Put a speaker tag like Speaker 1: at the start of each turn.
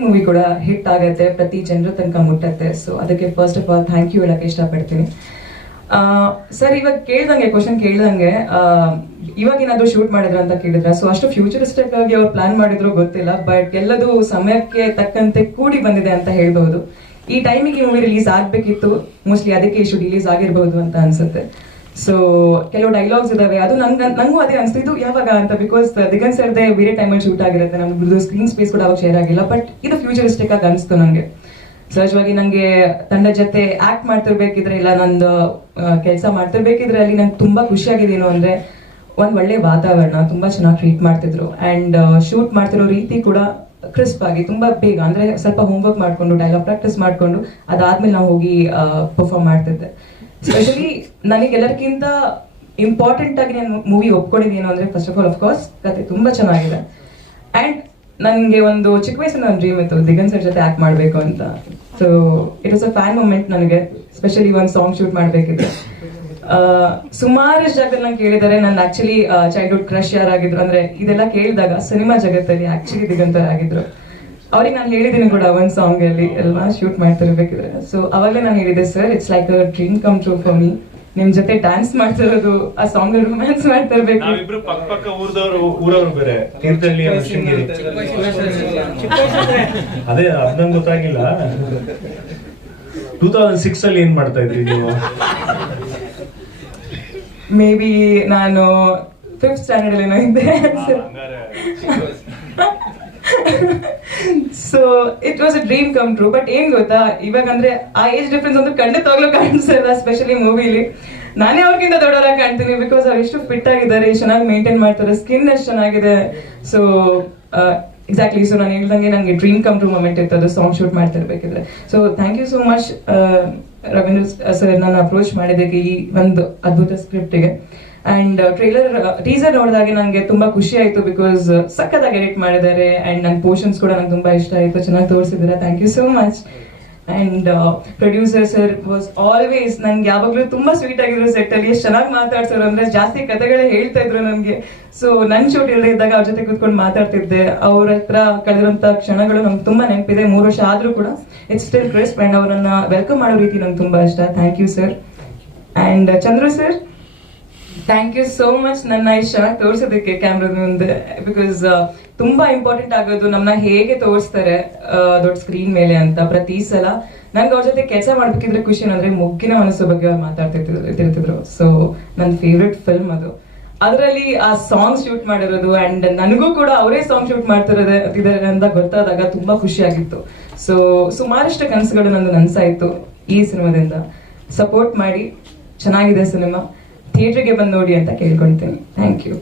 Speaker 1: Movie ಕೂಡ hit ಆಗತ್ತೆ, ಪ್ರತಿ ಜನರ ತನಕ ಮುಟ್ಟತ್ತೆ. ಸೊ ಅದಕ್ಕೆ first of all thank you ಹೇಳಕ್ಕೆ ಇಷ್ಟಪಡ್ತೀನಿ. ಸರ್ ಇವಾಗ ಕೇಳ್ದಂಗೆ ಕ್ವಶನ್ ಕೇಳ್ದಂಗೆ ಇವಾಗ ಏನಾದ್ರು ಶೂಟ್ ಮಾಡಿದ್ರ ಅಂತ ಕೇಳಿದ್ರ? ಸೊ ಅಷ್ಟು ಫ್ಯೂಚರಿಸ್ಟಿಕ್ ಆಗಿ ಅವ್ರು ಪ್ಲಾನ್ ಮಾಡಿದ್ರು ಗೊತ್ತಿಲ್ಲ ಬಟ್ ಎಲ್ಲದು ಸಮಯಕ್ಕೆ ತಕ್ಕಂತೆ ಕೂಡಿ ಬಂದಿದೆ ಅಂತ ಹೇಳ್ಬಹುದು. ಈ ಟೈಮಿಗೆ ಮೂವಿ ರಿಲೀಸ್ ಆಗ್ಬೇಕಿತ್ತು. ಮೋಸ್ಟ್ಲಿ ಅದಕ್ಕೆ ಇಶ್ಯೂ ರಿಲೀಸ್ ಆಗಿರ್ಬಹುದು ಅಂತ ಅನ್ಸುತ್ತೆ. ಸೊ ಕೆಲವು ಡೈಲಾಗ್ಸ್ ಇದಾವೆ. ಅದು ನಂಗೆ ನಂಗೂ ಅದೇ ಅನ್ಸ್ತಿದ್ದು ಯಾವಾಗ ಅಂತ ಬಿಕಾಸ್ ದಿಗನ್ ಸರ್ದೆ ಬೇರೆ ಟೈಮಲ್ಲಿ ಶೂಟ್ ಆಗಿರುತ್ತೆ. ನಮ್ದು ಸ್ಕ್ರೀನ್ ಸ್ಪೇಸ್ ಕೂಡ ಅವಾಗ ಶೇರ್ ಆಗಿಲ್ಲ. ಬಟ್ ಇದು ಫ್ಯೂಚರಿಸ್ಟಿಕ್ ಆಗಿ ಅನಿಸ್ತು ನನಗೆ ಸಹಜವಾಗಿ ನನಗೆ ತಂಡ ಜೊತೆ ಆಕ್ಟ್ ಮಾಡ್ತಿರ್ಬೇಕಿದ್ರೆ ಇಲ್ಲ, ನಂದು ಕೆಲಸ ಮಾಡ್ತಿರ್ಬೇಕಿದ್ರೆ ಅಲ್ಲಿ ನಂಗೆ ತುಂಬಾ ಖುಷಿಯಾಗಿದ್ದೇನು ಅಂದ್ರೆ ಒಂದು ಒಳ್ಳೆ ವಾತಾವರಣ. ತುಂಬಾ ಚೆನ್ನಾಗಿ ಟ್ರೀಟ್ ಮಾಡ್ತಿದ್ರು. ಅಂಡ್ ಶೂಟ್ ಮಾಡ್ತಿರೋ ರೀತಿ ಕೂಡ ಕ್ರಿಸ್ಪ್ ಆಗಿ, ತುಂಬಾ ಬೇಗ, ಅಂದ್ರೆ ಸ್ವಲ್ಪ ಹೋಮ್ವರ್ಕ್ ಮಾಡ್ಕೊಂಡು ಡೈಲಾಗ್ ಪ್ರಾಕ್ಟೀಸ್ ಮಾಡ್ಕೊಂಡು ಅದಾದ್ಮೇಲೆ ನಾವು ಹೋಗಿ ಪರ್ಫಾರ್ಮ್ ಮಾಡ್ತಿದ್ದೆ. ಸ್ಪೆಷಲಿ ನನಗೆಲ್ಲರಿಗಿಂತ ಇಂಪಾರ್ಟೆಂಟ್ ಆಗಿ ನಾನು ಮೂವಿ ಒಪ್ಕೊಂಡಿದ್ದೀನಿ ಅಂದ್ರೆ ಫಸ್ಟ್ ಆಫ್ ಆಲ್ ಕೋರ್ಸ್ ಕತೆ ತುಂಬಾ ಚೆನ್ನಾಗಿದೆ. ಅಂಡ್ ನನಗೆ ಒಂದು ಚಿಕ್ಕ ವಯಸ್ಸಿನ ನನ್ನ ಡ್ರೀಮ್ ಇತ್ತು ದಿಗನ್ ಸರ್ ಜೊತೆ ಆಕ್ಟ್ ಮಾಡಬೇಕು ಅಂತ. So it was a fan moment ನನಗೆ ಸ್ಪೆಷಲಿ ಒಂದು ಸಾಂಗ್ ಶೂಟ್ ಮಾಡಬೇಕಿದ್ರೆ ಸುಮಾರು ಜಾಗದಲ್ಲಿ ನಂಗೆ ಕೇಳಿದ್ದಾರೆ ನನ್ನ ಆಕ್ಚುಲಿ ಚೈಲ್ಡ್ಹುಡ್ ಕ್ರಶ್ ಯಾರಾಗಿದ್ರು ಅಂದ್ರೆ, ಇದೆಲ್ಲ ಕೇಳಿದಾಗ ಸಿನಿಮಾ ಜಗತ್ತಲ್ಲಿ ಆಕ್ಚುಲಿ ದಿಗಂತರ್ ಆಗಿದ್ರು ಅವ್ರಿಗೆ ನಾನು ಹೇಳಿದ್ದೀನಿ ಕೂಡ ಒಂದು ಸಾಂಗ್ ಅಲ್ಲಿ ಅಲ್ವಾ ಶೂಟ್ ಮಾಡ್ತಿರ್ಬೇಕಿದ್ರೆ. ಸೊ ಅವಾಗಲೇ ನಾನು ಹೇಳಿದೆ sir it's like a dream come true for me ನಿಮ್ ಜೊತೆ ಡ್ಯಾನ್ಸ್ ಮಾಡ್ತಿರೋದು ಆ ಸಾಂಗ್ ರೊಮ್ಯಾನ್ಸ್ ಮಾಡ್ತಿರ್ಬೇಕು.
Speaker 2: ನಾವಿಬ್ರು ಪಕ್ಕ ಪಕ್ಕ ಊರ್ದವ್ರು ಊರವ್ರು ಬೇರೆ. ತೀರ್ಥಹಳ್ಳಿ ಶೃಂಗೇರಿ. ಅದೇ ಅದ್ ನಂಗೆ ಗೊತ್ತಾಗಿಲ್ಲ. ಟೂ ತೌಸಂಡ್ ಸಿಕ್ಸ್ ಅಲ್ಲಿ ಏನ್ ಮಾಡ್ತಾ ಇದ್ರಿ ನೀವು?
Speaker 1: ಮೇ ಬಿ ನಾನು ಫಿಫ್ತ್ ಸ್ಟ್ಯಾಂಡರ್ಡ್ ಏನೋ ಇದ್ದೆ. So it was a dream come true but ಏನ್ ಗೊತ್ತಾ? ಇವಾಗ ಅಂದ್ರೆ ಆ ಏಜ್ ಡಿಫ್ರೆನ್ಸ್ ಒಂದು ಖಂಡಿತವಾಗ್ಲೂ ಕಾಣಿಸಲ್ಲ ಸ್ಪೆಷಲಿ ಮೂವಿಲಿ ನಾನೇ ಅವ್ರಿಗಿಂತ ದೊಡ್ಡವರಾಗಿ ಕಾಣ್ತೀನಿ ಬಿಕಾಸ್ ಅವ್ರು ಎಷ್ಟು ಫಿಟ್ ಆಗಿದ್ದಾರೆ, ಚೆನ್ನಾಗಿ ಮೇಂಟೈನ್ ಮಾಡ್ತಾರೆ ಸ್ಕಿನ್ ಎಷ್ಟು ಚೆನ್ನಾಗಿದೆ. ಸೊ ಎಕ್ಸಾಕ್ಟ್ಲಿ ಸೊ ನಾನು ಹೇಳ್ದಂಗೆ ನಂಗೆ ಡ್ರೀಮ್ ಕಮ್ ಟ್ರೂ ಮೂಮೆಂಟ್ ಇತ್ತು. ಅದು song shoot ಮಾಡ್ತಿರ್ಬೇಕಿದ್ರೆ. So thank you so much Ravindra sir ನಾನು ಅಪ್ರೋಚ್ ಮಾಡಿದ್ದಕ್ಕೆ ಈ ಒಂದು ಅದ್ಭುತ ಸ್ಕ್ರಿಪ್ಟಿಗೆ ಅಂಡ್ ಟ್ರೈಲರ್ ಟೀಸರ್ ನೋಡಿದಾಗ ನನಗೆ ತುಂಬಾ ಖುಷಿ ಆಯ್ತು ಬಿಕಾಸ್ ಸಖತ್ತಾಗಿ ಎಡಿಟ್ ಮಾಡಿದ್ದಾರೆ ಅಂಡ್ ನನ್ನ ಪೋರ್ಷನ್ಸ್ ಕೂಡ ನಂಗೆ ತುಂಬಾ ಇಷ್ಟ ಆಯ್ತು. ಚೆನ್ನಾಗಿ ತೋರಿಸಿದ್ದಾರೆ. Thank you so much and producer sir was always ನನ್ಗೆ ಯಾವಾಗ್ಲೂ ತುಂಬಾ ಸ್ವೀಟ್ ಆಗಿದ್ರು ಸೆಟ್ ಅಲ್ಲಿ. ಎಷ್ಟು ಚೆನ್ನಾಗಿ ಮಾತಾಡ್ಸೋರು ಅಂದ್ರೆ ಜಾಸ್ತಿ ಕಥೆಗಳೇ ಹೇಳ್ತಾ ಇದ್ರು ನನ್ಗೆ ಸೊ ನನ್ ಶೂಟ್ ಇಲ್ಲದೆ ಇದ್ದಾಗ ಅವ್ರ ಜೊತೆ ಕೂತ್ಕೊಂಡು ಮಾತಾಡ್ತಿದ್ದೆ. ಅವ್ರ ಹತ್ರ ಕಳೆದಿರುವಂತ ಕ್ಷಣಗಳು ನಮ್ಗೆ ತುಂಬಾ ನೆನಪಿದೆ. ಮೂರು ವರ್ಷ ಆದ್ರೂ ಕೂಡ ಇಟ್ಸ್ ಸ್ಟಿಲ್ ಕ್ರಿಸ್ಪ್ ಅಂಡ್ ಅವರನ್ನ ವೆಲ್ಕಮ್ ಮಾಡೋ ರೀತಿ ನಂಗೆ ತುಂಬಾ ಇಷ್ಟ. Thank you sir and Chandru sir thank you so much ನನ್ನ ಇಷ್ಟ ತೋರಿಸೋದಕ್ಕೆ ಕ್ಯಾಮ್ರಾದ ಮುಂದೆ. ಬಿಕಾಸ್ ತುಂಬಾ ಇಂಪಾರ್ಟೆಂಟ್ ಆಗೋದು ನಮ್ಮನ್ನ ಹೇಗೆ ತೋರಿಸ್ತಾರೆ ಆ, ದೊಡ್ಡ ಸ್ಕ್ರೀನ್ ಮೇಲೆ ಅಂತ ಪ್ರತಿ ಸಲ. ನನ್ಗೆ ಅವ್ರ ಜೊತೆ ಕೆಲಸ ಮಾಡ್ಬೇಕಿದ್ರೆ ಖುಷಿ ಅಂದ್ರೆ ಮುಗ್ಗಿನ ಮನಸ್ಸು ಬಗ್ಗೆ ಅವ್ರು ಮಾತಾಡ್ತಿರ್ತಿದ್ರು ಸೊ ನನ್ನ ಫೇವ್ರೆಟ್ ಫಿಲ್ಮ್ ಅದು. ಅದರಲ್ಲಿ ಆ ಸಾಂಗ್ ಶೂಟ್ ಮಾಡಿರೋದು ಅಂಡ್ ನನಗೂ ಕೂಡ ಅವರೇ ಸಾಂಗ್ ಶೂಟ್ ಮಾಡ್ತಿರೋದೇ ಅಂತ ಗೊತ್ತಾದಾಗ ತುಂಬಾ ಖುಷಿ ಆಗಿತ್ತು. ಸೊ ಸುಮಾರಷ್ಟು ಕನಸುಗಳು ನಂದು ನನ್ಸಾಯ್ತು ಈ ಸಿನಿಮಾದಿಂದ. ಸಪೋರ್ಟ್ ಮಾಡಿ. ಚೆನ್ನಾಗಿದೆ ಸಿನಿಮಾ. ಥಿಯೇಟರ್ಗೆ ಬಂದು ನೋಡಿ ಅಂತ ಕೇಳ್ಕೊಳ್ತೇನೆ. Thank you